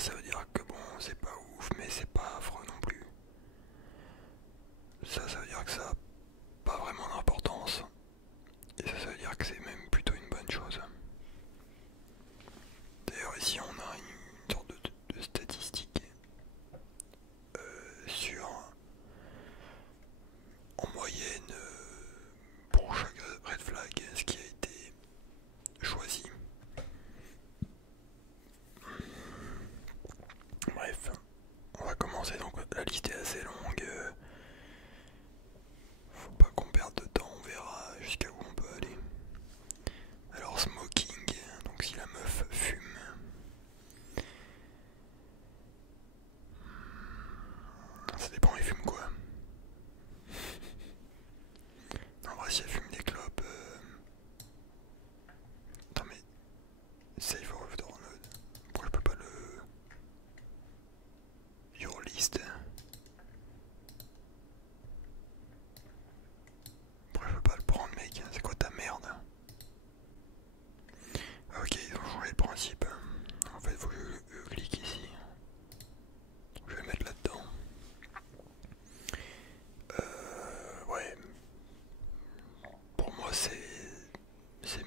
ça veut dire que bon, c'est pas ouf, mais c'est pas affreux non plus. Ça veut dire que ça a pas vraiment d'importance. Et ça veut dire que c'est même plutôt une bonne chose. D'ailleurs, ici, on a une sorte de statistique sur, en moyenne, pour chaque red flag, ce qui a été choisi. Bref, on va commencer, donc la liste est assez longue. Faut pas qu'on perde de temps, on verra jusqu'à où on peut aller. Alors smoking, donc si la meuf fume. Ça dépend, il fume quoi. En vrai, si elle fume des clopes... Attends mais... Save or download. Pourquoi je peux pas le... Your list. Pourquoi je peux pas le prendre mec? C'est quoi ta merde? Ok, ils ont changé le principe. En fait, faut que je clique ici. Je vais le mettre là-dedans. Ouais. Pour moi, c'est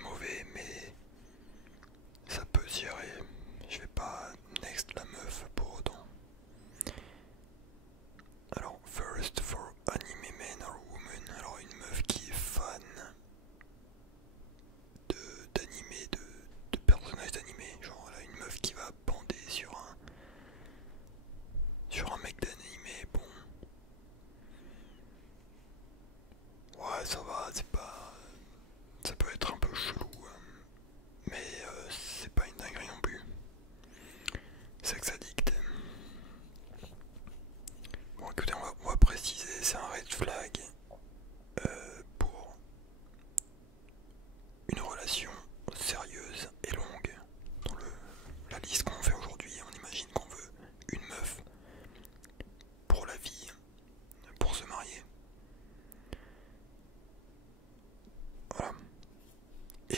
mauvais, mais ça peut se gérer. Je vais pas next la meuf pour autant. Alors, first for anime man or woman. Alors, une meuf qui est fan d'anime, de personnages d'anime. Genre, là, une meuf qui va bander sur un mec d'anime. Bon. Ouais, ça va, c'est pas. Ça peut être un peu chelou, mais c'est pas une dinguerie non plus. Sex addict. Bon, écoutez, on va préciser, c'est un red flag pour une relation sérieuse et longue. Dans la liste qu'on fait aujourd'hui, on imagine qu'on veut une meuf pour la vie, pour se marier. Voilà. Et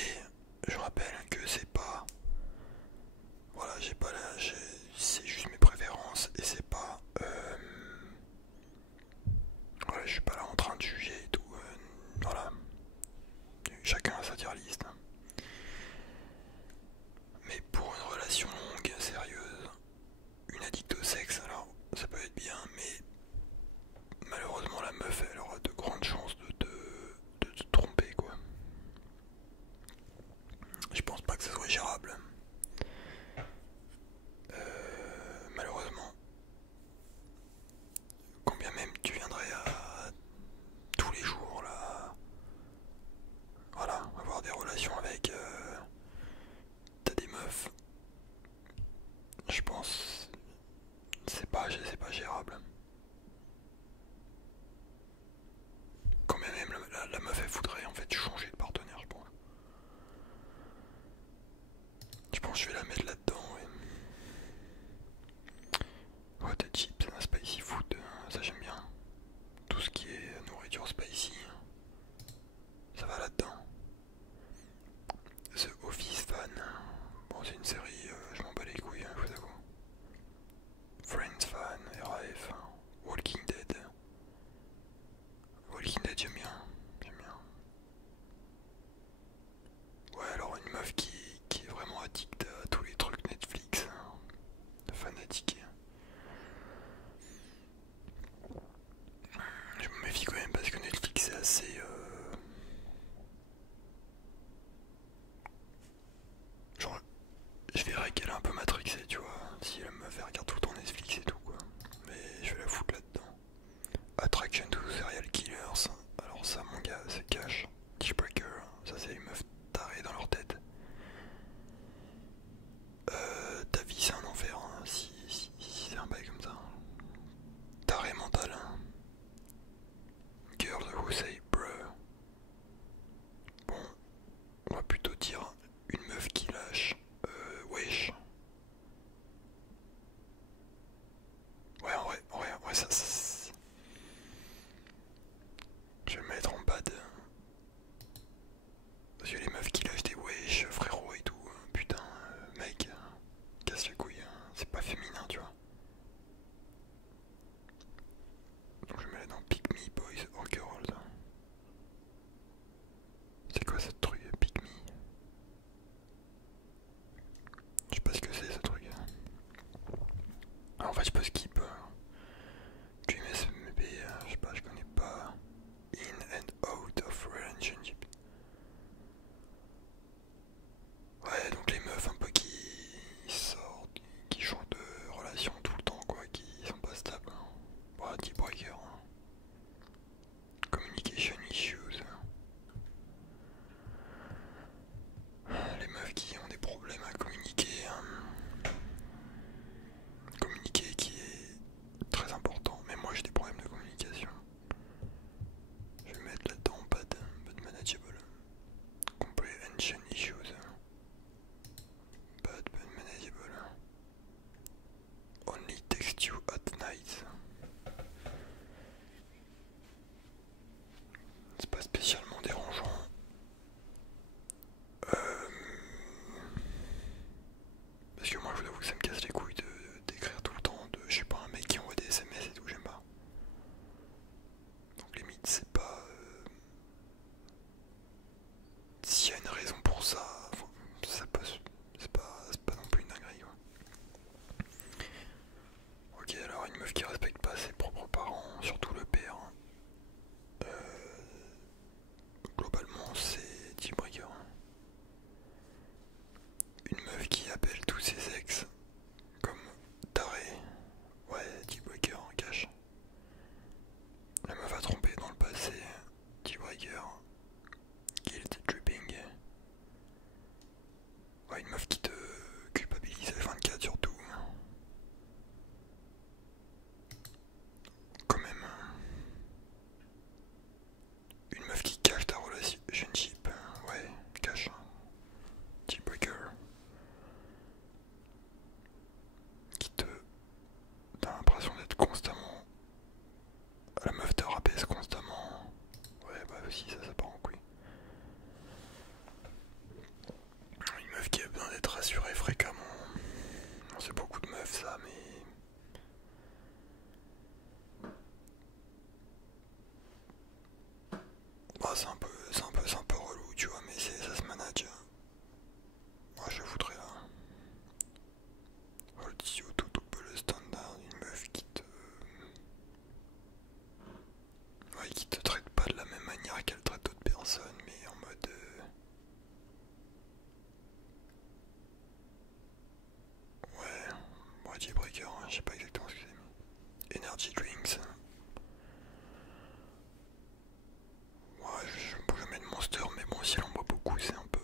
je rappelle que c'est pas... Voilà, j'ai pas la... C'est juste mes préférences et c'est pas... Voilà, je suis pas là en train de juger et tout. Voilà. Chacun a sa tier list. Mais pour une relation longue, sérieuse, une addict au sexe, alors ça peut être bien, mais malheureusement la meuf elle aura de grandes chances de te tromper quoi. Je pense pas que ça soit gérable. Malheureusement. Combien même tu viendrais à tous les jours là, voilà, avoir des relations avec t'as des meufs, je pense c'est pas gérable. Quand même la meuf elle voudrait en fait changer de partenaire je pense. Je pense que je vais la mettre là-dedans ouais. Ouais t'es chips, spicy food, ça j'aime bien. Tout ce qui est nourriture spicy, ça va là-dedans. The Office fan, bon c'est une série, je m'en bats les couilles, je vous avoue. Friends fan, RAF, Walking Dead. Walking Dead j'aime bien, j'aime bien. Ouais alors une meuf qui est vraiment addict à tous les trucs Netflix, fanatique. Je me méfie quand même parce que Netflix c'est assez... Genre je verrais qu'elle est un peu matrixée tu vois, si elle me fait regarder tout le temps Netflix et tout quoi. Mais je vais la foutre là-dedans. Attraction to Serial Killers, alors ça mon gars c'est cash. Deepbreaker, ça c'est les meufs tarées dans leur tête. Ta vie c'est un enfer hein, si c'est un bail comme ça. Taré mental hein. Girl who say bruh. Bon, on va plutôt dire une meuf qui lâche wesh. Ouais en vrai ça je vais le mettre en bad. text you at night. C'est pas spécialement dérangeant. Parce que moi je vous avoue que ça me casse les couilles d'écrire tout le temps, je sais pas, un mec qui envoie des SMS et tout, j'aime pas. Donc limite c'est pas... s'il y a une raison pour ça, ça passe, c'est pas non plus une dinguerie quoi. Ok, alors une meuf qui respecte pas ses propres parents, surtout le père, globalement c'est dealbreaker. Une meuf qui appelle tous ses ex comme taré, ouais, dealbreaker en cash. La meuf a trompé dans le passé, dealbreaker. Guilt tripping. Ouais, une meuf qui te culpabilise F24 surtout. Quand même. Une meuf qui cache ta relationship. Ouais, cache. Dealbreaker. Qui te... T'as l'impression d'être constamment... La meuf te rabaisse constamment. Ouais, bah aussi ça part en couille. Une meuf qui a besoin d'être rassurée fréquemment. C'est beaucoup de meufs ça, mais... Bah, c'est un peu relou, tu vois, mais ça se manage. Moi je voudrais là. Audio tout double le standard, une meuf qui te... Ouais, qui te traite pas de la même manière qu'elle traite d'autres personnes, mais en mode... Ouais, Jailbreaker, hein, je sais pas exactement ce que c'est. Energy drinks. Ouais, je bois jamais de Monster, mais bon, si elle en boit beaucoup, c'est un peu...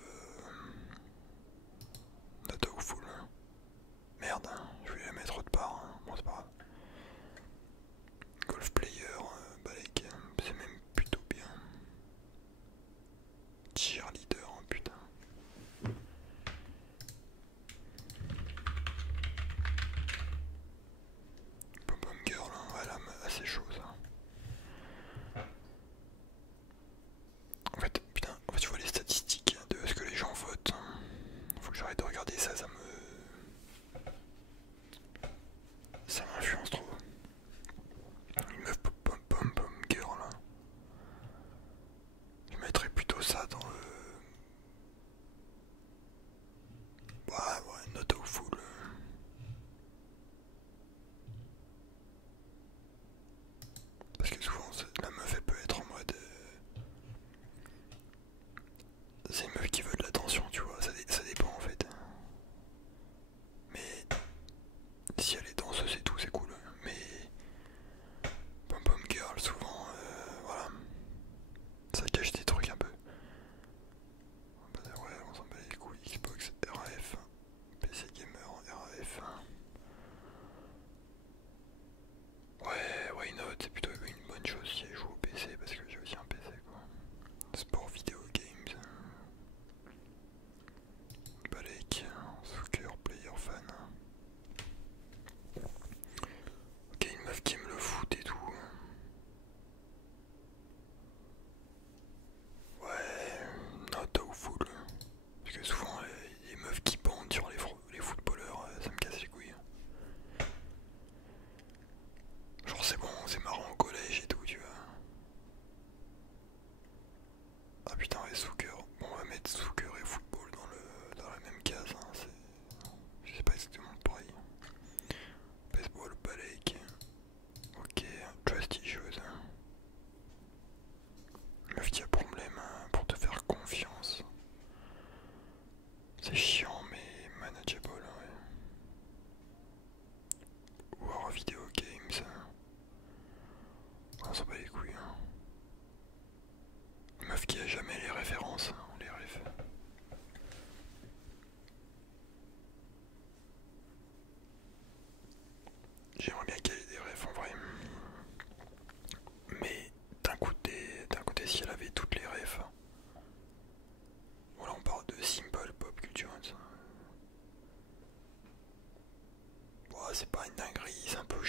Not awful. Merde, hein, je vais la mettre autre part, hein. Bon c'est pas grave. Golf player, Balek, c'est même plutôt bien. Cheerleader, hein, putain. Pom-pom girl, hein, ouais, là, assez chaud ça. En fait, putain, en fait, je vois les statistiques de ce que les gens votent. Faut que j'arrête de regarder ça, ça m'influence trop. Une meuf pom-pom girl, là. Je mettrais plutôt ça dans le... Ouais, not awful. Parce que souvent, la meuf, elle peut être en mode... C'est une meuf qui veut de l'attention, tu vois, ça dépend en fait. Mais si elle est danseuse et tout, c'est cool. Mais Pom Pom Girl, souvent, voilà, ça cache des trucs un peu. Ouais, on s'en bat les couilles. Xbox, RAF, PC Gamer, RAF. Ouais, why not, c'est plutôt une bonne chose si elle joue au PC, parce que j'ai aussi un PC quoi. Sport vidéo games. Balek, soccer, player fan. Ok, une meuf qui aime le foot et tout. Ouais, not awful. Parce que souvent, les meufs qui bandent sur les footballeurs, ça me casse les couilles. Genre, c'est bon, c'est marrant au collège et tout, tu vois. Ah putain, ouais, soccer. Bon, on va mettre soccer et football dans la même case. Hein. Je sais pas exactement pareil. Baseball, balek. Ok, prestigieuse. Meuf qui a problème pour te faire confiance. C'est chiant mais manageable, ouais. War video games. On s'en bat les couilles. Hein. Meuf qui a jamais les références, les refs. J'aimerais bien qu'elle ait des refs en vrai. Mais d'un côté si elle avait toutes les refs. Voilà, on parle de simple pop culture. Ouais, c'est pas une dinguerie, c'est un peu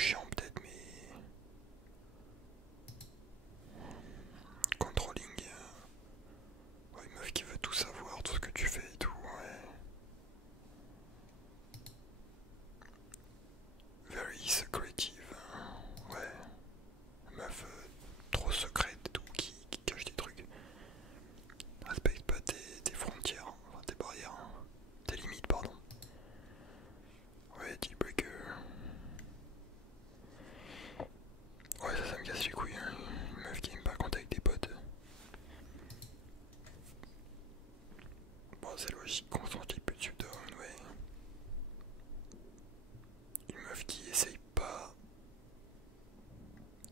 Une meuf qui essaye pas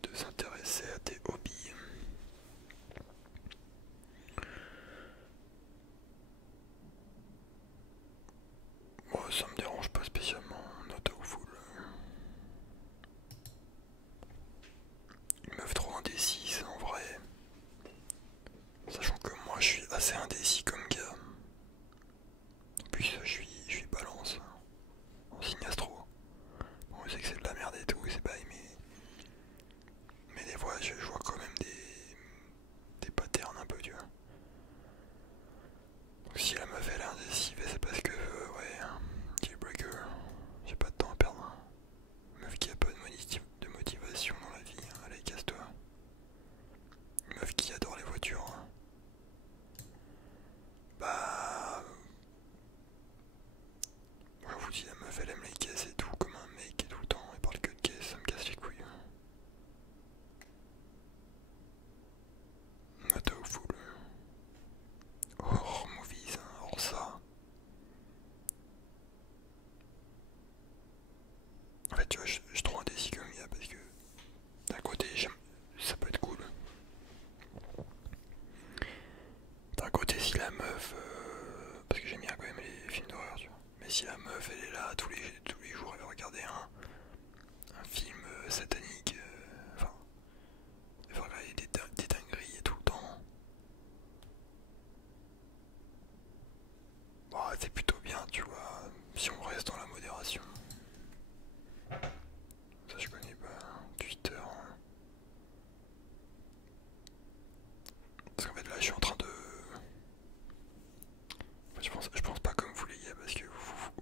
de s'intéresser à tes hobbies. Moi ça me dérange pas spécialement, not ou full. Une meuf trop indécise en vrai. Sachant que moi je suis assez indécis comme gars. En plus je suis balance en signe astro. Bon je sais que c'est de la merde et tout, c'est pas aimé. Mais des fois je vois quand même des patterns un peu tu vois. Donc si la meuf elle est indécisive c'est parce que ouais, jailbreaker, j'ai pas de temps à perdre. Meuf qui a pas de motivation dans la vie, allez casse-toi. Une meuf qui adore les voitures. Bah... Moi je vous dis la meuf elle aime les caisses et tout comme un mec et tout le temps, elle parle que de caisses, ça me casse les couilles. Not full. Hors movies, hors ça. En fait tu vois je suis trop indécis comme gars parce que d'un côté j'aime, ça peut être cool. D'un côté si la meuf, parce que j'aime bien quand même les films d'horreur tu vois. Mais si la meuf elle est là tous les jours elle va regarder un film satanique, enfin elle va regarder des dingueries tout le temps. Bon, c'est plutôt bien tu vois, si on reste dans la modération. Ça je connais pas, Twitter. Parce qu'en fait là je suis en train de... En fait, je pense pas comme vous les gars parce que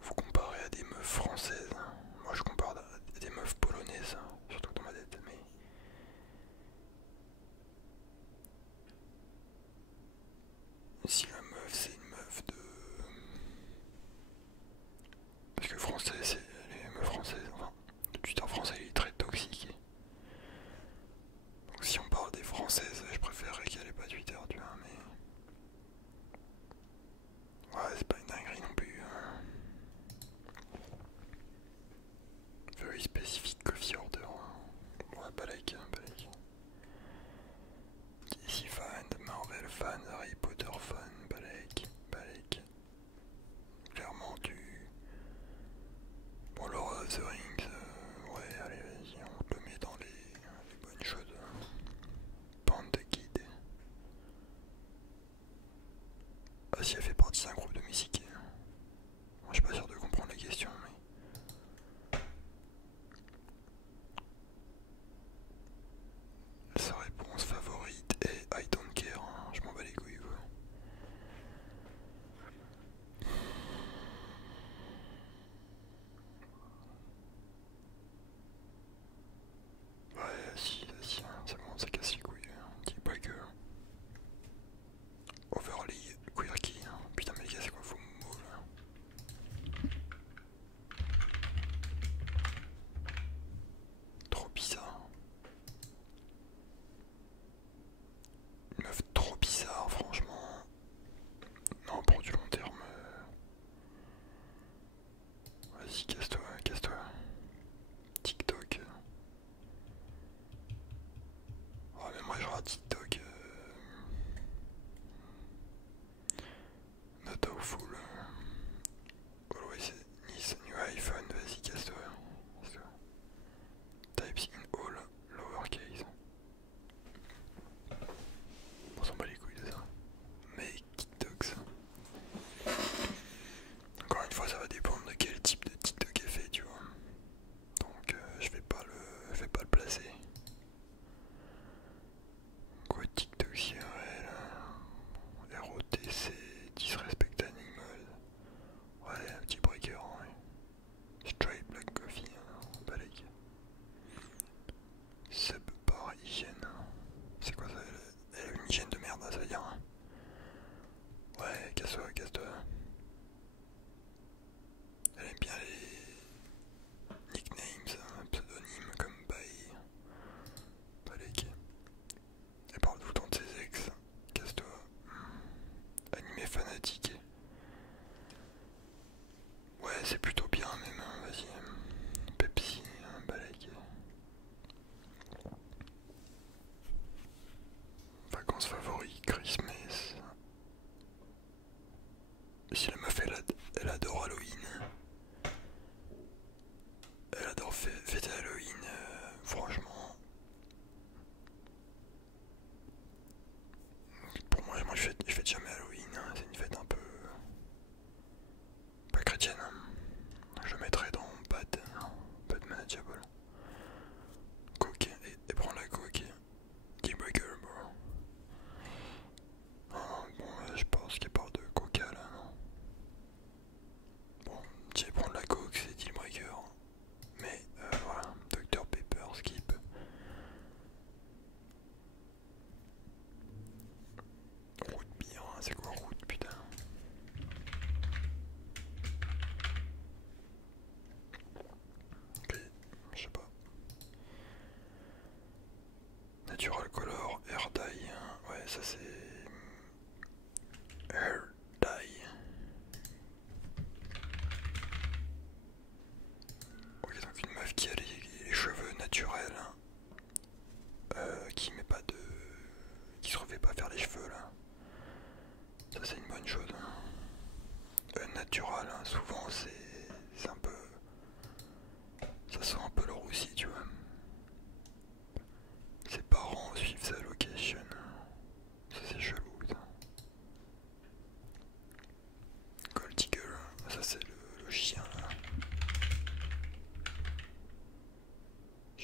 vous comparez à des meufs françaises. Moi je compare à des meufs polonaises, surtout dans ma tête. Mais si la meuf c'est une meuf de... Parce que français c'est les meufs françaises, enfin le Twitter français il est très toxique. Donc si on parle des françaises je préférerais qu'elle ait pas Twitter tu vois mais... Ouais c'est pas une dinguerie non plus. Very specific coffee order. Ouais pas like, pas like. DC fan, Marvel fan, Harry Potter fan, pas like, pas like. Clairement tu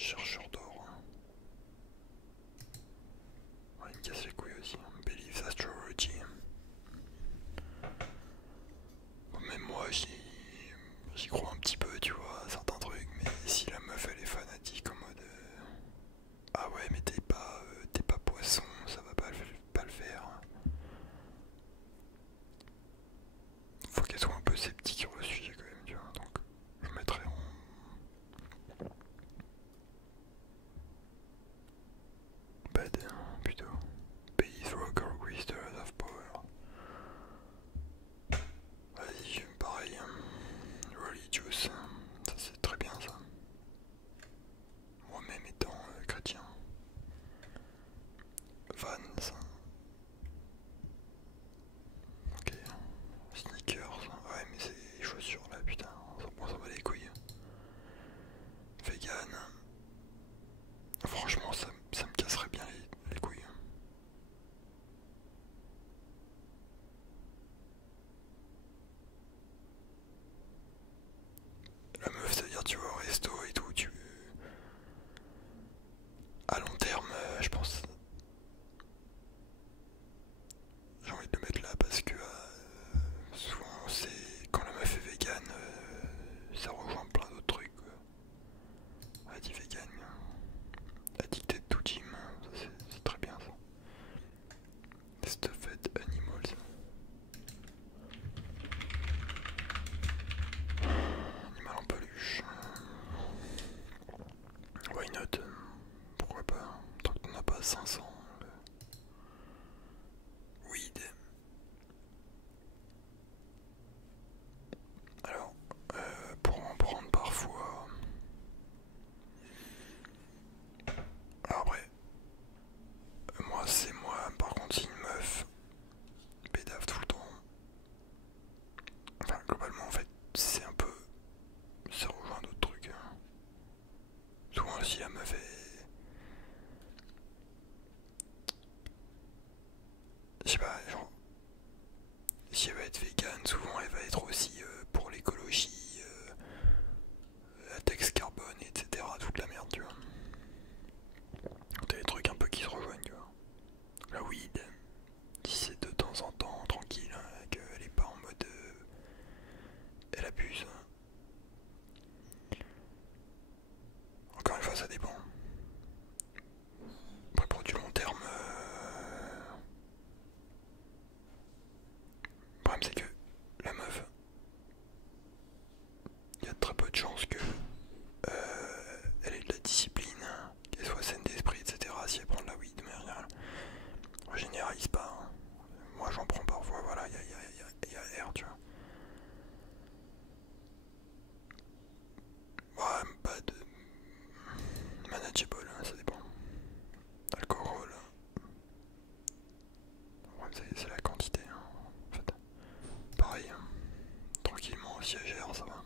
chercheur d'or. Ouais, il me casse les couilles aussi. Believe Astrology. Bon, même moi j'y crois un petit peu, tu vois, à certains trucs, mais si la meuf elle est fanatique en mode ah ouais mais t'es pas poisson, ça va pas le faire. Faut qu'elle soit un peu sceptique sur le sujet quand même, tu vois, donc je mettrai en bad plutôt. Base Rocker Crystals of Power. Vas-y, pareil. Religious, ça c'est très bien ça. Moi-même étant chrétien. Vans. Ok. Sneakers. Ouais mais c'est les chaussures là putain. Ça va les couilles. Vegan. Franchement ça me casserait bien les couilles. La meuf, c'est-à-dire tu vas au resto et tout, à long terme, je pense. J'ai envie de le mettre là parce que souvent c'est quand la meuf est vegan, ça rejoint plein d'autres trucs. Quoi. Elle dit vegan, addicted to gym, ça c'est très bien ça. Stuffed animals. Animal en peluche. Why not? Pourquoi pas? Tant que t'en as pas 500. Weed. Alors, pour en prendre parfois. Alors après, moi c'est moi, par contre si une meuf pédave tout le temps. Enfin globalement en fait c'est un peu. Ça rejoint d'autres trucs. Hein. Souvent si la meuf est. Je sais pas, genre. Si elle va être vegan, souvent elle va être aussi pour l'écologie, la taxe carbone, etc. Toute la merde, tu vois. T'as des trucs un peu qui se rejoignent, tu vois. La weed, si c'est de temps en temps, tranquille, hein, qu'elle est pas en mode. Elle abuse. Encore une fois, ça dépend. Après, pour du long terme. Le problème, c'est que la meuf, il y a de très peu de chances que elle ait de la discipline, qu'elle soit saine d'esprit, etc. Si elle prend de la weed, mais rien. On généralise pas. Hein. Moi, j'en prends parfois, voilà, il y a l'air, tu vois. Ouais, pas de manageable, hein, ça dépend. Alcool. Ouais, c'est la quantité, hein, en fait. Pareil, hein. Tranquillement, si elle gère, ça va.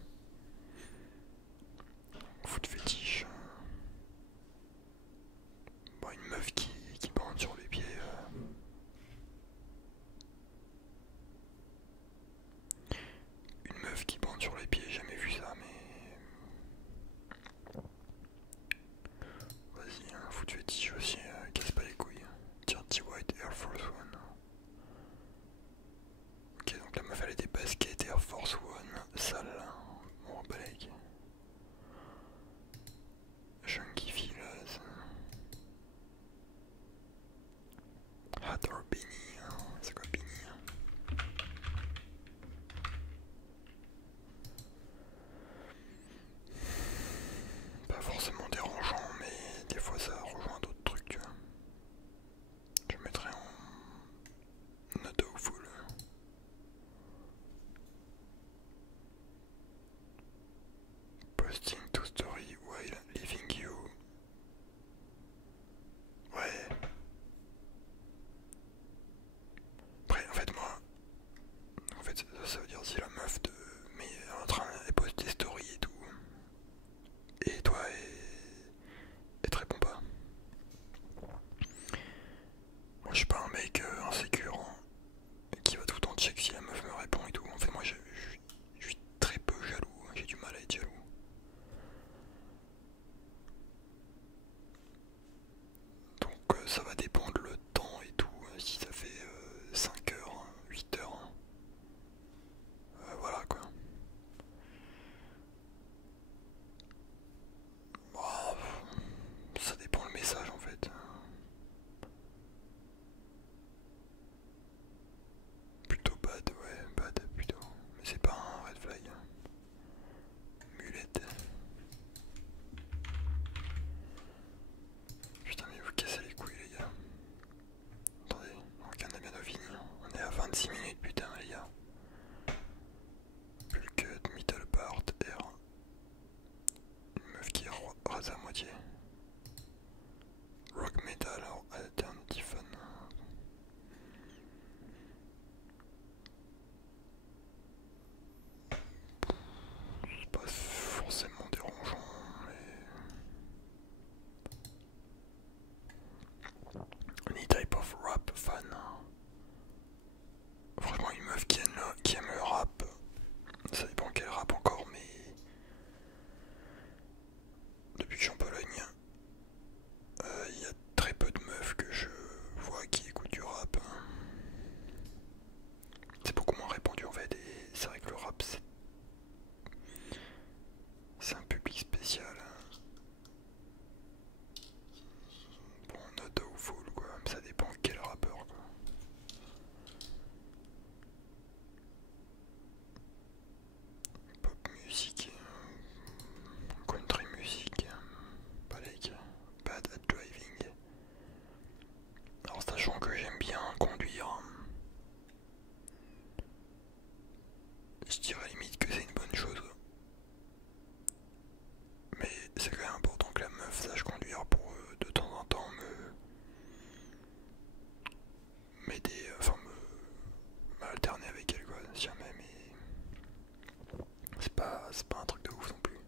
c'est pas un truc de ouf non plus.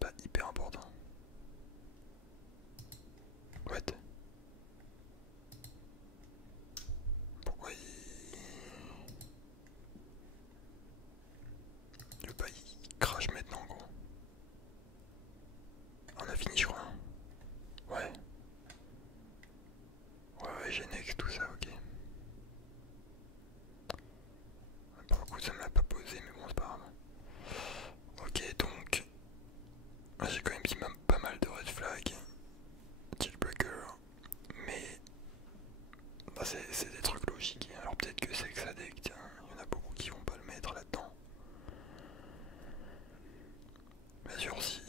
Pas hyper important. What? Pourquoi le pas il crache maintenant gros. On a fini je crois. Ouais. Ouais, j'ai next tout ça, ok. Pour le coup ça me l'a pas posé mais bon c'est pas grave. Ok donc j'ai quand même dit pas mal de red flag. Jailbreaker. Mais bah, c'est des trucs logiques. Alors peut-être que c'est que ça deck, tiens, il y en a beaucoup qui vont pas le mettre là-dedans. Bien sûr si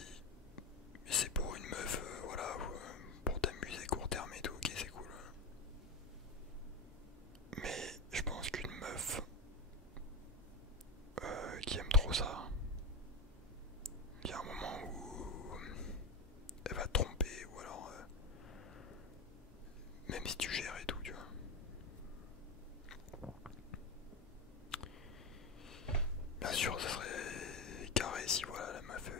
c'est pour une meuf, voilà, pour t'amuser court terme et tout, ok c'est cool. Mais je pense qu'une meuf qui aime trop ça, il y a un moment où elle va te tromper ou alors même si tu gères et tout, tu vois. Bien sûr ça serait carré si voilà la meuf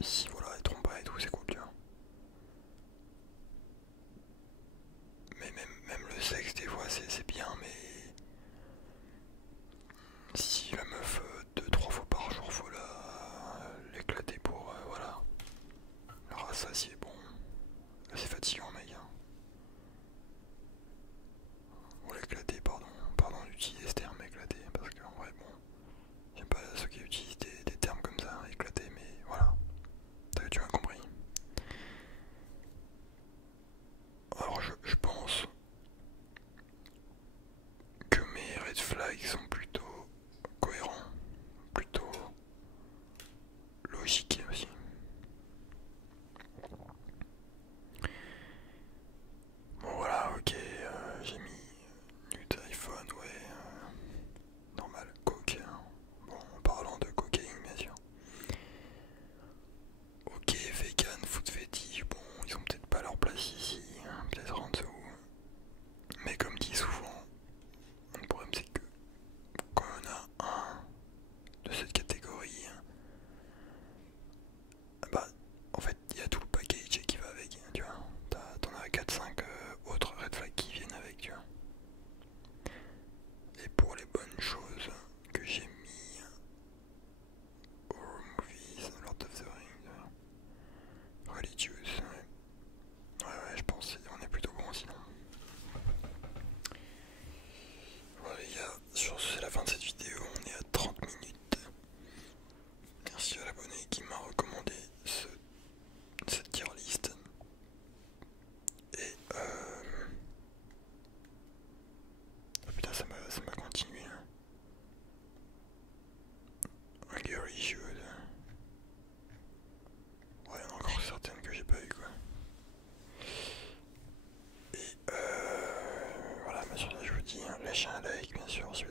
si voilà elle trompe pas et tout c'est cool, tu vois. Mais même le sexe des fois c'est bien, mais si la meuf 2-3 fois par jour faut l'éclater pour voilà la rassasier, bon là c'est fatigant mec hein. Ou l'éclater pardon d'utiliser ce terme éclater parce que en vrai bon j'aime pas ceux qui utilisent des termes comme ça, éclater, mais voilà, tu m'as compris. Alors je pense que mes red flags sont plutôt cohérents, plutôt logiques aussi. Bon voilà, ok, j'ai mis Nut iPhone, ouais, normal, coke, hein. Bon, en parlant de cocaïne bien sûr. Ok, vegan, food fetish, bon, ils ont peut-être pas leur place ici, hein, peut-être en dessous. Mais comme dit souvent, le problème c'est que quand on a un de cette catégorie, bah en fait il y a tout le package qui va avec, tu vois. T'en as 4-5 autres red flags qui viennent avec, tu vois. Et pour les bonnes choses que j'ai mis, Horror Movies, Lord of the Rings, Religious, ouais, je pense on est plutôt bon sinon. Voilà les gars, sur ce c'est la fin de cette vidéo, on est à 30 minutes. Merci à l'abonné qui m'a recommandé cette tier list. Et oh putain ça m'a continué là. Un Gary Shoot. Ouais, il y en a encore certaines que j'ai pas eu quoi. Et voilà, bien sûr, je vous dis, hein, lâchez un like bien sûr si